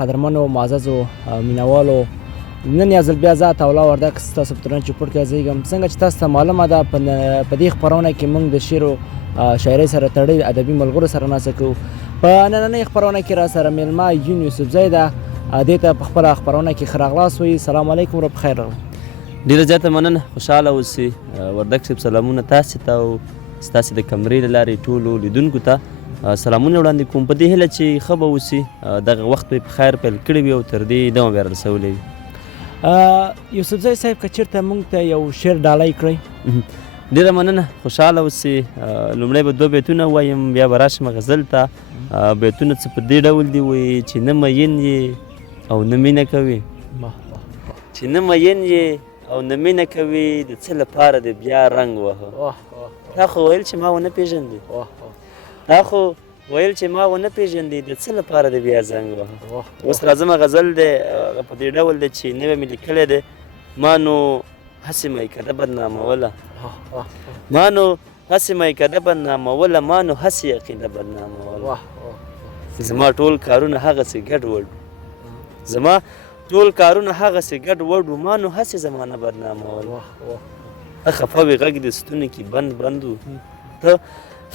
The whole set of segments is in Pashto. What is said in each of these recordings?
قدرمنو معززو مینوالو نن یو ځل بیا زه عطاالله وردګ ستاسو په ترنج چوپړ کې زیږم څنګه چې تاسو ته معلومه ده په دې خپرونه کې موږ د شعر او شاعرۍ سره تړلي ادبي ملګرو سره ناسته کوو. په نننۍ خپرونه کې را سره میلمه یون یوسفزی ده. دې ته په خپله خپرونه کې ښه راغلاست وایي. سلام علیکم ورو په خیر راغلی. ډېره زیاته مننه، خوشحاله اوسئ. وردګ صاحب سلامونه تاسې ته او ستاسې د کمرې له لارې ټولو لیدونکو ته سلامونه وړاندې کوم په دې هیله چې ښه به اوسي، دغه وخت به یې په خیر پیل کړی وي او تر دې دمه بیا رسولی وي. یوسفزی صاحب که چېرته موږ ته یو شعر ډالۍ کړئ. ډېره مننه، خوشحاله اوسئ. لومړی به 2 بیتونه ووایم، بیا به راشم غزل ته. بیتونه څه په دې ډول دي وایي چې نه مین یې او نه مینه کوي، چې نه مین یې او نه مینه کوي، د څه لپاره دې بیا رنګ وهه. تا خو ویل چې ما ونه پېژندې، تا خو ویل چې ما ونه پېژندې، د څه لپاره دې بیا زنګ وهه. اوس راځمه غزل دی، په دې ډول دی چې نوی مې لیکلی دی. ما نو هسې میکده بدناموله، ما نو هسې میکده بدناموله، ما نو هسې عقیده بدناموله. زما ټول کارونه هغسې ګډ وډ، زما ټول کارونه هغسې ګډ وډ و، ما نو هسې زمانه بدناموله. ته خفه وې غږ د ستوني کې بند بند و، ته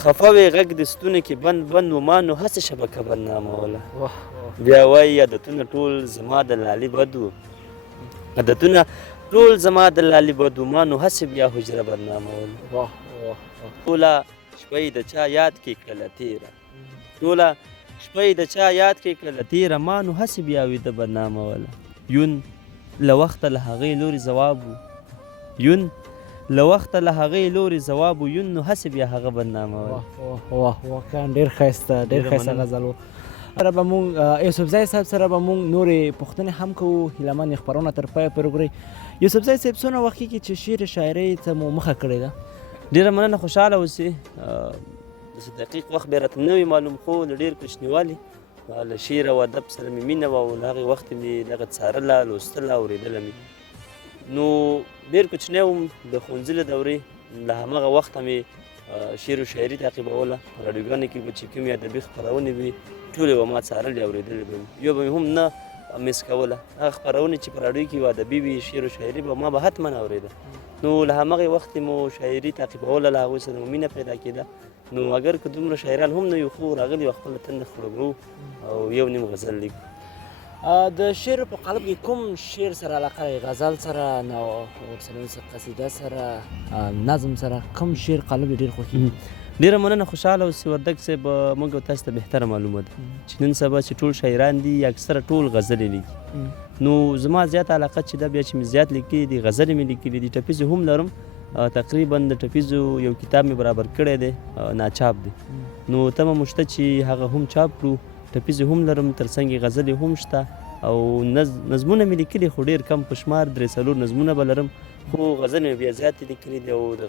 خفه وې غږ د ستوني کې بند بند و، ما نو هسې شبکه بدناموله. بیا وایي عادتونه ټول زما د لالي بد و، عادتونه ټول زما د لالي بد و، ما نو هسې بیا حجره بدناموله. ټوله شپه یې د چا یاد کې کړله تېره، ټوله شپه یې د چا یاد کې کړله تېره، ما نو هسې بیا ویده بدناموله. یون له وخته له هغې لورې ځواب و، یون له وخته له هغې لورې ځواب و، یون نو هسې بیا هغه بدناموله. واقعا ډېر ښایسته، ډېر ښایسته غزل و. سره به مونږ یوسفزی صاحب سره به مونږ نورې پوښتنې هم کوو. هیله من خپرونه تر پایه پورې وګورئ. یوسفزی صاحب څونه وخت کېږي چې شعر شاعرۍ ته مو مخه کړې ده؟ ډېره مننه، خوشحاله اوسئ. داسې دقیق وخت بیا راته نه وي معلوم، خو له ډېر کوچنیوالي له شعر او ادب سره مې مینه وه او له هغې وخته مې دغه څارله، لوستله، اورېدله مې. نو ډېر کوچنی وم، د ښوونځي له دورې له همغه وخته مې شعر و شاعري تعقیبوله. په راډیوګانو کې به چې کومې ادبي خپرونې وي ټولې به ما څارلې، اورېدلې به مې، یو به مې هم نه مس کوله. هغه خپرونې چې په راډیو کې ادبي وي، شعر و شاعري به ما به حتما اورېده. نو له همغې وختې مو شاعري تعقیبوله، له هغوی سره مو مینه پیدا کېده. نو اگر که دومره شاعران هم نه یو، خو راغلي وه خپله تنده خړوبرو او یو نیم غزل لیکو. د شعر په قالب کې کوم شعر سره علاقه لرئ؟ غزل سره، ورسره قصیده سره، نظم سره، کوم شعر قالب یې ډېر خوښېږي؟ ډېره مننه، خوشحاله اوسئ. وردګ صاحب موږ او تاسو ته بهتره معلومه ده چې نن سبا چې ټول شاعران دي اکثره ټول غزلې لیکي. نو زما زیاته علاقه چې ده بیا چې مې زیات لیکلي دي، غزلې مې لیکلي دي، ټپیزې هم لرم. تقریبا د ټپیزو یو کتاب مې برابر کړی دی، ناچاپ دی. نو تمه مو شته چې هغه هم چاپ کړو. ټپیزې هم لرم، تر څنګ یې غزلې هم شته او نظمونه مې لیکلي، خو ډېر کم په شمار 3-4 نظمونه به لرم، خو غزلې مې بیا زیاتې لیکلي دي او د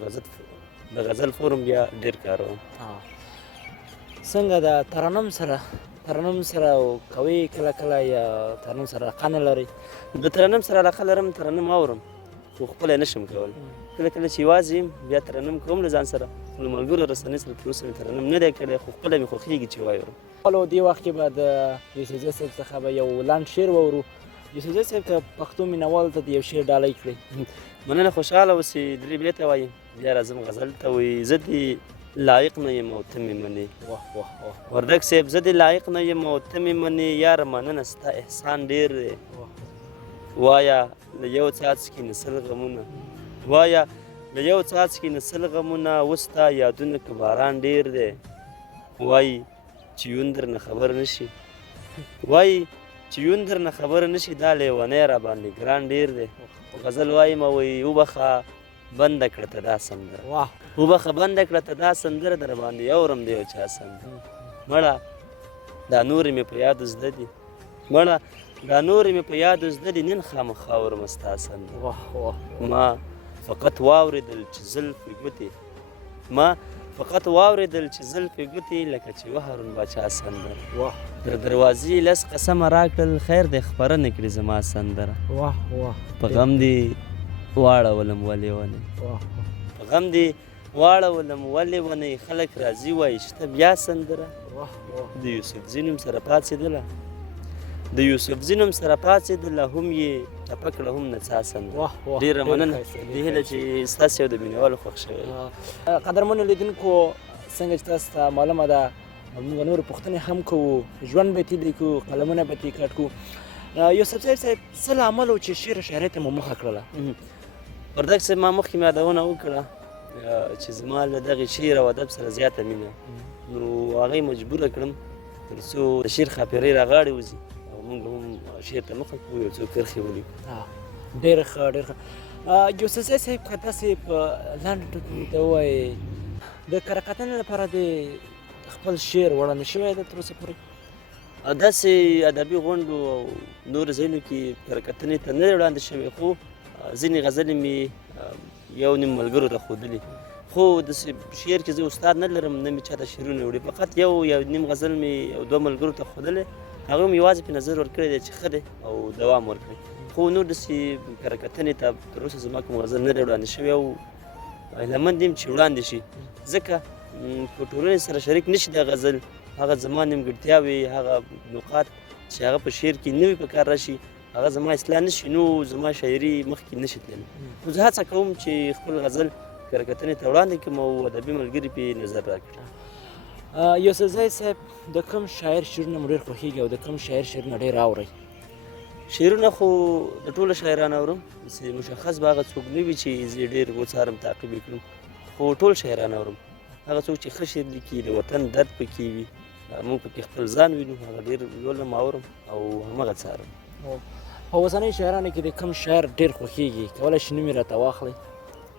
غزل فورم بیا ډېر کاروم. څنګه د ترنم سره کوئ کله کله یا ترنم سره علاقه نه لرئ؟ د ترنم سره علاقه لرم، ترنم اورم، خو خپله یې نشم کولی. کله کله چې یوازې یم بیا ترنم کوم له ځان سره، له ملګرو رسنۍ سره تر اوسه مې ترنم نه دی کړی، خو خپله مې خوښېږي چې واورم. دې وخت کې به د یوسفزی صاحب څخه به یو لنډ شعر واورو. یوسفزی صاحب که پښتو مینوالو ته د یو شعر ډالۍ کړئ. مننه، خوشحاله اوسئ. 3 بیته وایم، بیا راځم غزل ته. وایي زه دې لایق نه یم او ته مې منې. وردګ صاحب زه دې لایق نه یم او ته مې منې، یاره مننه ستا احسان ډېر دی. وایه له یو څاڅکي نه سل غمونه، وایه له یو څاڅکي نه سل غمونه، اوس ستا یادونه که باران ډېر دی. وایي چې یون درنه خبر نه شي، وایي چې یون درنه خبر نه شي، دا لیونی را باندې ګران ډېر دی. غزل وایم وایي وبخه بنده کړه ته دا سندره، وبخه بنده کړه ته دا سندره، در باندې اورم د یو چا سندره. مړه دا نورې مې په یادو زده دي، مړه دا نورې مې په یادو زده دي، نن خامخا اورم ستا سندره. ما فقط واورېدل چې زلفې ګوتې، ما فقط واورېدل چې زلفې ګوتې، لکه چې و هارون باچا سندره. در دروازې 10 قسمه راکړل، خیر دی خپره نه کړي زما سندره. په غم دې واړولم ولې ونې، په غم دې واړولم ولې ونې، خلک راځي وایي شته بیا سندره. د یوسفزي نوم سره پاڅېدله، د یوسفزي نوم سره پاڅېدله هم یې ټپه کړه هم نڅا سنده. واه واه ډېره مننه ښایسته، دې هیله چې ستاسې او د مینوالو خوښ شوی. قدرمنو لیدونکو څنګه چې تاسو ته معلومه ده موږ نورې پوښتنې هم کوو، ژوند به تې لیکو، قلمونه به تې کټ کوو. یوسف صاحب څه لامل و چې شعر و شاعرۍ ته مو مخه کړله؟ وردګ صاحب ما مخکې مې یادونه وکړه چې زما له دغې شعر او ادب سره زیاته مینه، نو هغه یې مجبوره کړم تر څو د شعر خاپیرۍ راغاړې وځي او موږ هم شعر ته مخه کړو، یو څو کرښې ولیکو. ډېر ښه ډېر ښه. یوسف صاحب که تاسې په لنډ ټکي ته ووایئ د کره کتنې لپاره د خپل شعر وړاندې شوی ده تر اوسه پورې؟ داسې ادبي غونډو او نورو ځایونو کې کره کتنې ته نه دی وړاندې شوی، خو ځینې غزلې مې یو نیم ملګرو ته ښودلي، خو داسې شعر کې زه استاد نه لرم، نه مې چاته شعرونه وړي، فقط یو نیم غزل مې یو دوه ملګرو ته ښودلی، هغه مې یوازې پرې نظر ورکړی دی چې ښه دی او دوام ورکړئ، خو نور داسې کره کتنې ته تر اوسه زما کوم غزل نه دی وړاندې شوی او هیلهمند یم چې وړاندې شي، ځکه په ټولنې سره شریک نه شي دا غزل، هغه زما نیمګړتیاوې، هغه نقاط چې هغه په شعر کې نوي په کار راشي، هغه زما اصلاح نه شي، نو زما شاعري مخکې نه شي تللی. نو زه هڅه کوم چې خپل غزل کره کتنې ته وړاندې کړم او ادبي ملګري پرې نظر راکړي. یوسفزی صاحب د کوم شاعر شعرونه مو ډېر خوښېږي او د کوم شاعر شعرونه ډېر اورئ؟ شعرونه خو د ټولو شاعرانو اورم، چې مشخص به هغه څوک نه وي چې زه یې ډېر وڅارم تعقیب یې کړم، خو ټول شاعران اورم، هغه څوک چې ښه شعر لیکي، د وطن درد پکې وي، موږ پکې خپل ځان وینو، هغه ډېر لولم اورم او همغه څارم. په اوسنیو شاعرانو کې د کوم شاعر ډېر خوښېږي؟ کولی شي نوم یې راته واخلئ؟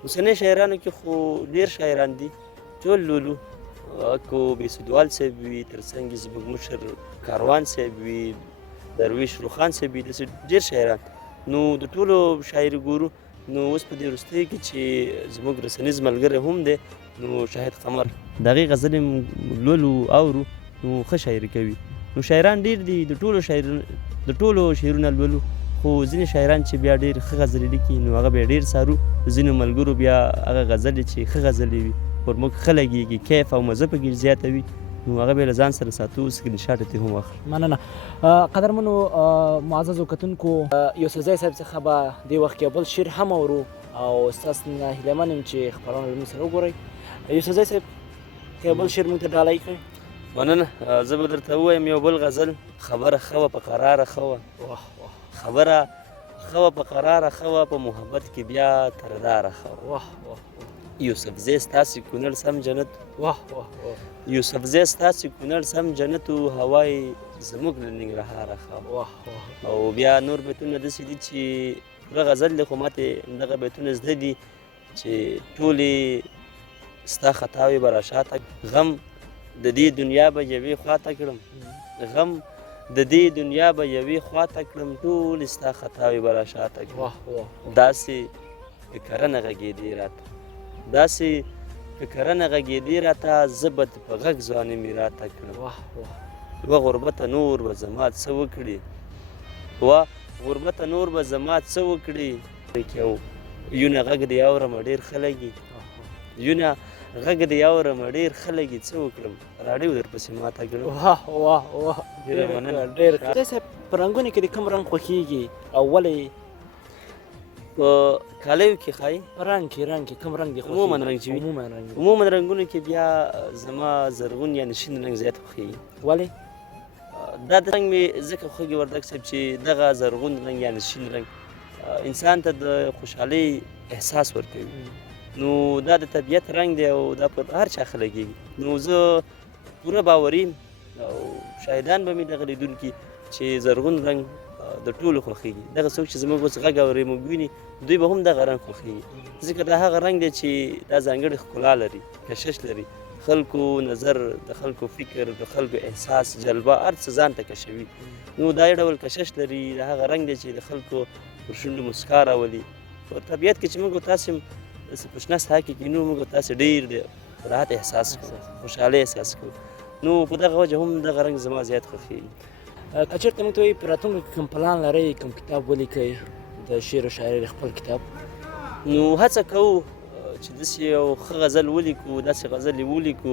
اوسنیو شاعرانو کې خو ډېر شاعران دي، ټول لولو، کو بیسودوال صاحب وي، تر څنګ یې زموږ مشر کاروان صاحب وي، درویش روخان صاحب وي، داسې ډېر شاعران. نو د ټولو شاعري ګورو، نو اوس په دې وروستیو کې چې زموږ رسنیز ملګری هم دی، نو شاهد قمر د هغې غزلې لولو اورو، نو ښه شاعري کوي. نو شاعران ډېر دي، د ټولو شعرونه لولو، خو ځینې شاعران چې بیا ډېر ښه غزلې لیکي، نو هغه بیا ډېر څارو، ځینو ملګرو بیا هغه غزلې چې ښه غزلې وي، پر موږ ښه لګېږي، کیف او مزه پکې زیاته وي، نو هغه بیا له ځان سره ساتو، سکرین شاټ یې هم اخلو. مننه. قدرمنو معززو کتونکو، یوسفزی صاحب څخه به دې وخت کې بل شعر هم اورو او ستاسو نه هیلهمن یم چې خپرونه له موږ سره وګورئ. یوسفزی صاحب که یو بل شعر موږ ته ډالۍ کړئ؟ مننه. زه به درته ووایم یو بل غزل: خبره ښه وه په قراره ښه وه، خبره ښه وه په قراره ښه وه، په محبت کې بیا ترداره ښه وه. یوسفزی ستاسې کونړ سم جنت، یوسفزی ستاسې کونړ سم جنت و، هوا یې زموږ له ننګرهاره ښه وه. او بیا نور بیتونه داسې دي چې پوره غزل دی، خو ماته همدغه بیتونه زده دي چې ټولې ستا خطاوې به راشاته، غم د دې دنیا به یوې خواته کړم، غم د دې دنیا به یوې خواته کړم، ټولې ستا خطاوې به راشاته کړم. داسې که کرنه غږېدې راته، داسې که کرنه غږېدې راته، زه به په غږ ځواني مې راته کړم. وه غربته نور به زما څه وکړي، وه غربته نور به زما څه وکړي، یونه غږ دې اورمه ډېر ښه لګي، یونه غږ دې اورمه ډېر ښه لګي، څه وکړم راډیو درپسې ماته کړم. ډېر ښه. په رنګونو کې د کوم رنګ خوښېږي او ولې؟ په کالیو کې ښایي په رنګ کې کوم رنګ دی خوښېږي؟ عموما رنګ چې وي، عموما رنګونو کې بیا زما زرغون یعنې شین رنګ زیات خوښېږي. ولې؟ دا د رنګ مې ځکه خوښېږي وردګ صاحب چې دغه زرغون رنګ یعنې شین رنګ انسان ته د خوشحالۍ احساس ورکوي، نو دا د طبیعت رنګ دی او دا پر هر چا ښه لګېږي. نو زه پوره باوري یم او شاهدان به مې دغه لیدونکي چې زرغون رنګ د ټولو خوښېږي. دغه څوک چې زموږ اوس غږ اوري موږ ویني، دوی به هم دغه رنګ خوښېږي، ځکه دا هغه رنګ دی چې دا ځانګړې ښکلا لري، کشش لري، خلکو نظر، د خلکو فکر، د خلکو احساس جلبه هر څه ځان ته کشوي. نو دا یو ډول کشش لري، دا هغه رنګ دی چې د خلکو پر شونډو مسکا راولي. په طبیعت کې چې موږ تاسې هم داسې په شنه ساحه کې کینو، موږ تاسې ډېر راحت احساس کوو، خوشحالۍ احساس کوو، نو په دغه وجه هم دغه رنګ زما زیات خوښېږي. که چېرته موږ ته وایي په راتلونکي کې کوم پلان لرئ، کوم کتاب ولیکئ د شعر و شاعرۍ خپل کتاب، نو هڅه کوو چې داسې یو ښه غزل ولیکو، داسې غزل یې ولیکو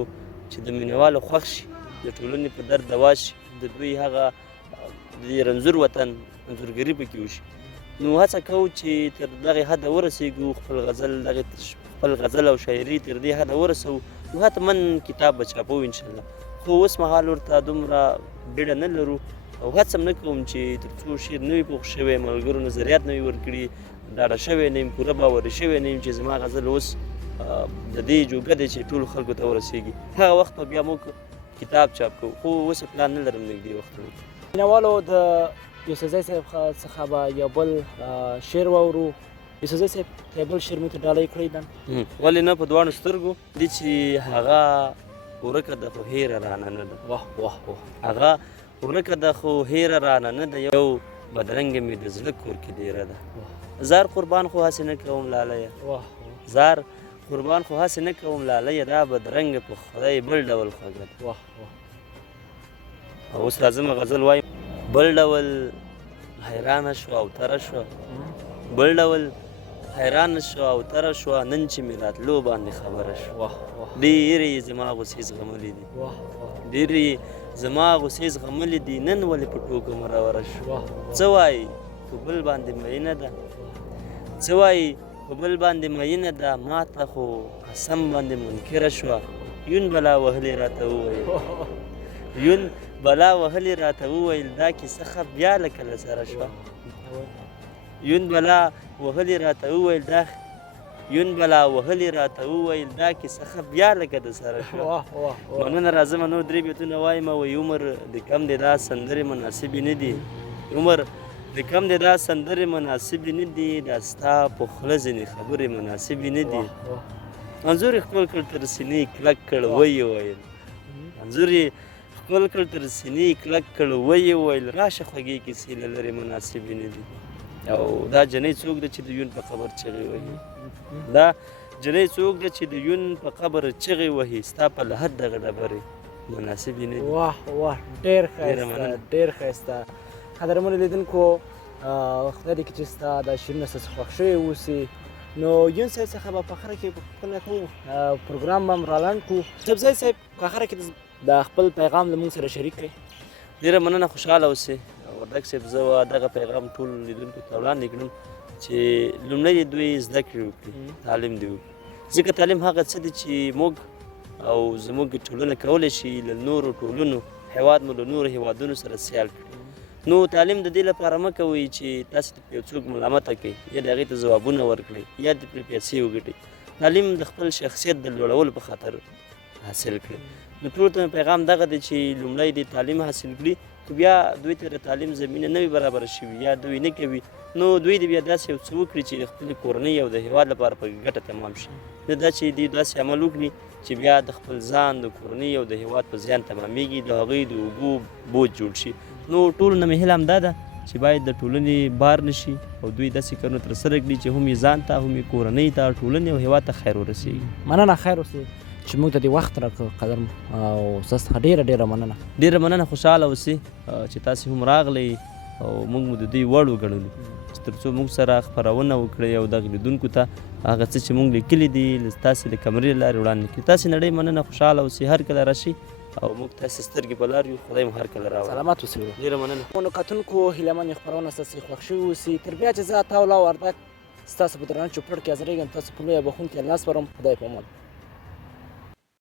چې د مینهوالو خوښ شي، د ټولنې په درد دوا شي، د دوی هغه د رنځور وطن انځورګري پکې وشي. نو هڅه کوو چې تر دغې حده ورسېږو، خپل غزل او شاعري تر دې حده ورسوو، نو حتما کتاب به چاپو انشاءالله. خو اوس مهال ورته دومره بیړه نه لرو او هڅه هم نه کوم چې تر څو شعر نه وي پوخ شوی، ملګرو نظریات نه وي ورکړي، ډاډه شوی نه یم، پوره باوري شوی نه یم چې زما غزل اوس د دې جوګه دی چې ټولو خلکو ته ورسېږي. هغه وخت به بیا موږ کتاب چاپ کوو، خو اوس پلان نه لرم نږدې وختونو. مینوالو د یوسفزۍ صاحب څخه به یو بل شعر واورو. یوسفزۍ صاحب ته یو بل شعر موږ ته ډالۍ کړی ده. ولې نه، په دواړو سترګو دي چې هغه ورکه ده خو هیره رانه نه ده. واه واه واه. هغه ورکه ده خو هیره رانه نه ده، یو بدرنګه مې د زړه کور کې ډېره ده. زار قربان خو هسې نه کوم لالیه، زار قربان خو هسې نه کوم لالیه، دا بدرنګه په خدای بل ډول خوږه ده. واه واه. اوس راځمه غزل وایم. بل ډول حیرانه شوه او تره شوه، بل ډول حیرانه شوه او تره شوه، نن چې مې راتلو باندې خبره شوه. ډېرې زما غوسې زغملې دي، ډېرې زما غوسې زغملې دي، نن ولې په ټوکو مروره شوه. څه وایي په بل باندې مینه ده، څه وایي په بل باندې مینه ده، ما ته خو قسم باندې منکره شوه. یون بلا وهلې راته وویل، یون بلا وهلې راته وویل، دا کیسه ښه بیا لکه له سره شوه. یون بلا وهلې راته وویل، یون بلا وهلې راته وویل، دا کیسه ښه بیا لکه د سره شوه. مننه، راځمه نور 3 بیتونه وایم. وایي عمر د کم دی دا سندرې مناسبې نه دي، عمر د کم دی دا سندرې مناسبې نه دي، دا ستا په خوله ځینې خبرې مناسبې نه دي. انځور یې ښکل کړ تر سینې کلک کړ ویې ویل، انځور یې ښکل کړ تر سینې کلک کړ ویې ویل، راشه خوږې کیسې له لرې مناسبې نه دي. او دا جنۍ څوک ده چې د یون په قبر چغې وهي، دا جنۍ څوک ده چې د یون په قبر چغې وهي، ستا په لحد دغه ډبرې مناسبې نه دي. واه واه، ډېر ښایسته، ډېر ښایسته. قدرمنو لیدونکو، خدای دې کړي چې ستا دا شعرونه ستاسو خوښ شوي اوسي. نو یون صاحب څخه به په اخره کې پوښتنه کوو، پروګرام به هم رالنډ کړو. یوسفزۍ صاحب په اخره کې د خپل پیغام له موږ سره شریک کړئ. ډېره مننه، خوشحاله اوسئ. وردګ صاحب، زه دغه پیغام ټول لیدونکو ته وړاندې کړم چې لومړی دوی زده کړې وکړي، تعلیم دې وکړي، ځکه تعلیم هغه څه دی چې موږ او زموږ ټولنه کولی شي له نورو ټولنو، هېواد مو له نورو هېوادونو سره سیال کړي. نو تعلیم د دې لپاره مه کوئ چې تاسې ته یو څوک ملامته کړي یا د هغې ته ځوابونه ورکړئ یا د پرې پیسې وګټئ. تعلیم د خپل شخصیت د لوړولو په خاطر حاصل کړئ. نو ټولو ته پیغام دغه دی چې لومړی دې تعلیم حاصل کړي، خو بیا دوی ته د تعلیم زمینه نه وي برابره شوي یا دوی نه کوي، نو دوی دې بیا داسې یو څه وکړي چې د خپلې کورنۍ او د هېواد لپاره په ګټه تمام شي، نه دا چې دوی داسې عمل وکړي چې بیا د خپل ځان، د کورنۍ او د هېواد په زیان تمامیږي، د هغوی د اوبو بوج جوړ شي. نو ټولو نه مې هیله همدا ده چې باید د ټولنې بار نه شي او دوی داسې کارونه ترسره کړي چې هم یې ځان ته، هم یې کورنۍ ته، ټولنې او هېواد ته خیر ورسېږي. مننه، خیر اوسئ چې موږ ته دې وخت راکړ. قدر او ستاسو څخه ډېره ډېره مننه. ډېره مننه، خوشحاله اوسئ چې تاسې هم راغلی او موږ مو د دوی وړ وګڼلو چې تر څو موږ سره خپرونه وکړئ او دغه لیدونکو ته هغه څه چې موږ لیکلي دي تاسې د کمرې له لارې وړاندې کړي. تاسې نړۍ مننه، خوشحاله اوسئ، هر کله راشئ او موږ تاسې سترګې په لار یو. خدای مو هر کله راوړي. سلامت اوسئ. ډېره مننه. نو کتونکو، هیله من خپرونه ستاسو خوښ شوې اوسي. تر بیا چې زه عطاالله وردګ ستاسو په درانه چوپړ کې حاضرېږم، تاسو په لویه بخښونکي الله سپارم. خدای په امان.